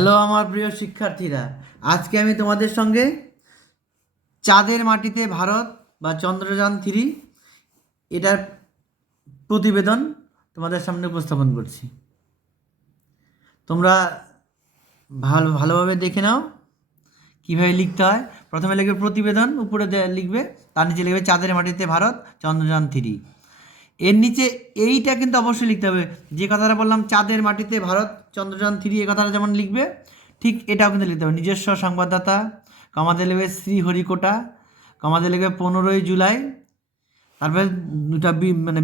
Hello আমার প্রিয় শিক্ষার্থীরা, আজকে আমি তোমাদের সঙ্গে চাঁদের মাটিতে ভারত বা চন্দ্রযান থ্রি এটার প্রতিবেদন তোমাদের সামনে উপস্থাপন করছি। তোমরা ভালো, ভালোভাবে দেখে নাও, কীভাবে লিখতে হয়। প্রথমে লিখবে প্রতিবেদন, উপরে লিখবে, তার নিচে লিখবে চাঁদের মাটিতে ভারত, চন্দ্রযান থ্রি। এর নিচে এইটা কিন্তু অবশ্যই লিখতে হবে। যে কথাটা বললাম, চাঁদের মাটিতে ভারত, চন্দ্রযান থ্রি এ কথাটা যেমন লিখবে, ঠিক এটাও কিন্তু লিখতে হবে। নিজস্ব সংবাদদাতা, কমাতে লিখবে শ্রীহরিকোটা, কমাতে লিখবে পনেরোই জুলাই, তারপরে দুটা মানে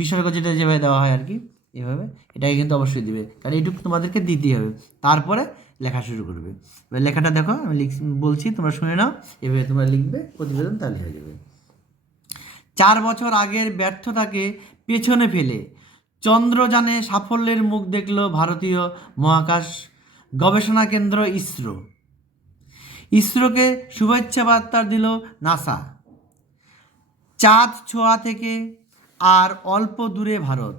বিসর্গ যেটা যেভাবে দেওয়া হয় আর কি, এভাবে, এটাকে কিন্তু অবশ্যই দিবে। কারণ এইটুকু তোমাদেরকে দিতেই হবে। তারপরে লেখা শুরু করবে। এবার লেখাটা দেখো, আমি লিখ, বলছি, তোমরা শুনে নাও, এভাবে তোমরা লিখবে, প্রতিবেদন তাহলে হয়ে যাবে। চার বছর আগের ব্যর্থতাকে পেছনে ফেলে। চন্দ্রযানে সাফল্যের মুখ দেখল ভারতীয় মহাকাশ গবেষণা কেন্দ্র ইসরো। ইসরোকে শুভেচ্ছা বার্তা দিল নাসা। চাঁদ ছোঁয়া থেকে আর অল্প দূরে ভারত।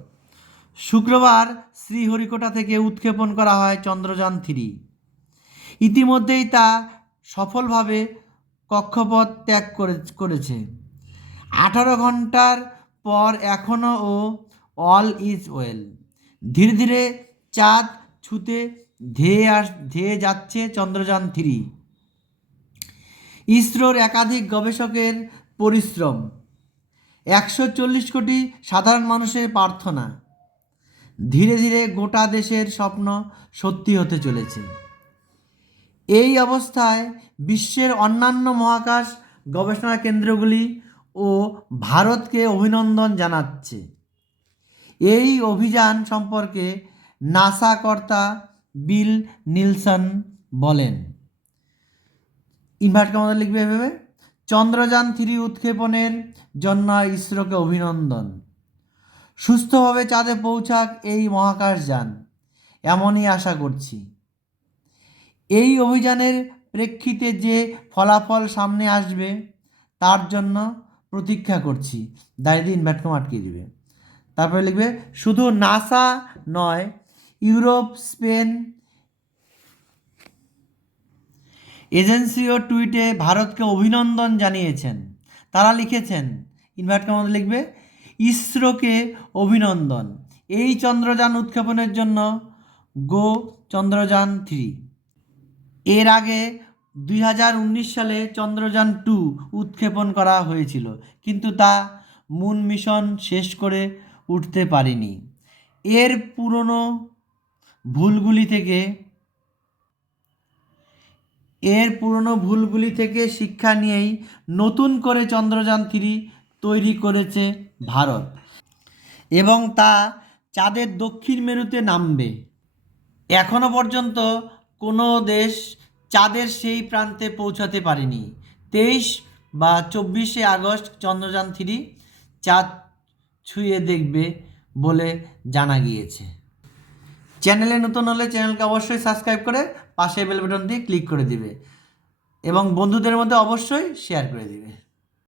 শুক্রবার শ্রীহরিকোটা থেকে উৎক্ষেপণ করা হয় চন্দ্রযান থ্রি। ইতিমধ্যেই তা সফলভাবে কক্ষপথ ত্যাগ করে, করেছে। আঠারো ঘণ্টার পর এখনও ও অল ইজ ওয়েল ধীরে ধীরে চাঁদ ছুতে ধেয়ে আস, ধেয়ে যাচ্ছে চন্দ্রযান থ্রি। ইসরোর একাধিক গবেষকের পরিশ্রম। একশো চল্লিশ কোটি সাধারণ মানুষের প্রার্থনা। ধীরে ধীরে গোটা দেশের স্বপ্ন সত্যি হতে চলেছে। এই অবস্থায় বিশ্বের অন্যান্য মহাকাশ গবেষণা কেন্দ্রগুলি ও ভারতকে অভিনন্দন জানাচ্ছে। এই অভিযান সম্পর্কে নাসা কর্তা বিল নিলসন বলেন। ইনভার্ট আমাদের লিখবে এভাবে? চন্দ্রযান থ্রি উৎক্ষেপণের জন্য ইসরোকে অভিনন্দন। সুস্থভাবে চাঁদে পৌঁছাক এই মহাকাশ যান, এমনই আশা করছি। এই অভিযানের প্রেক্ষিতে যে ফলাফল সামনে আসবে, তার জন্য প্রতীক্ষা করছি। দাঁড়িয়ে দিন ব্যাটকম আটকে দিবে। তারপরে লিখবে, শুধু নাসা নয়, ইউরোপ, স্পেন এজেন্সিও টুইটে ভারতকে অভিনন্দন জানিয়েছেন। তারা লিখেছেন, ইনভার্ট কমাতে লিখবে, ইসরোকে অভিনন্দন। এই চন্দ্রযান উৎক্ষেপণের জন্য গো চন্দ্রযান থ্রি। এর আগে দুই হাজার উনিশ সালে চন্দ্রযান টু উৎক্ষেপণ করা হয়েছিল, কিন্তু তা মুন মিশন শেষ করে উঠতে পারেনি। এর পুরনো ভুলগুলি থেকে, এর পুরনো ভুলগুলি থেকে শিক্ষা নিয়েই নতুন করে চন্দ্রযান থ্রি তৈরি করেছে ভারত এবং তা চাঁদের দক্ষিণ মেরুতে নামবে। এখনও পর্যন্ত কোনো দেশ চাঁদের সেই প্রান্তে পৌঁছাতে পারেনি। তেইশ বা চব্বিশে আগস্ট চন্দ্রযান থ্রি চাঁদ ছুঁয়ে দেখবে বলে জানা গিয়েছে। চ্যানেলে নতুন হলে চ্যানেলকে অবশ্যই সাবস্ক্রাইব করে পাশে বেল দিয়ে ক্লিক করে দিবে এবং বন্ধুদের মধ্যে অবশ্যই শেয়ার করে দিবে।